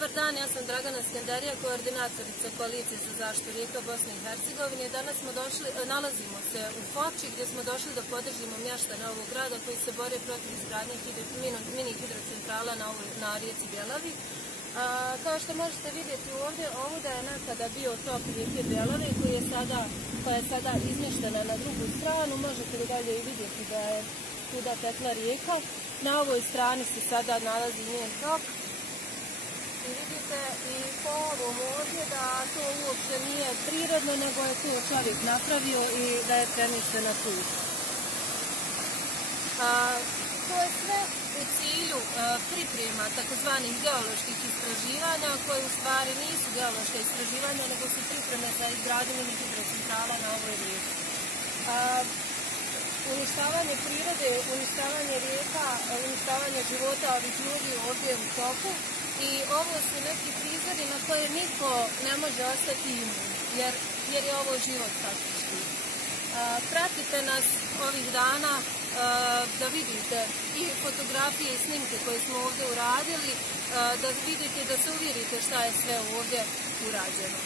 Dobar dan, ja sam Dragana Skenderija, koordinatorica Koalicije za zaštitu rijeka Bosne i Hercegovine. Danas nalazimo se u Foči gdje smo došli da podržimo mještane ovog grada koji se bore protiv izgradnje mini hidrocentrala na rijeci Bjelavi. Kao što možete vidjeti ovdje, ovuda je nekada bio tok rijeke Bjelave koja je sada izmještena na drugu stranu. Možete li dalje i vidjeti da je tuda tekla rijeka. Na ovoj strani se sada nalazi njen tok. I vidite i po ovom ovdje da to uopće nije prirodno, nego je to čovjek napravio i da je premještena tu. To je sve u cilju priprema takozvanih geoloških istraživanja, koje u stvari nisu geološka istraživanja, nego su pripreme za izgradnju mini hidrocentrala na ovoj rijeci. Uništavanje prirode, uništavanje rijeka, uništavanje života ovih ljudi ovdje u toku. I ovo su neki prizori na koje niko ne može ostati imun, jer je ovo život faktički. Pratite nas ovih dana da vidite i fotografije i snimke koje smo ovdje uradili, da vidite, da se uvjerite šta je sve ovdje urađeno.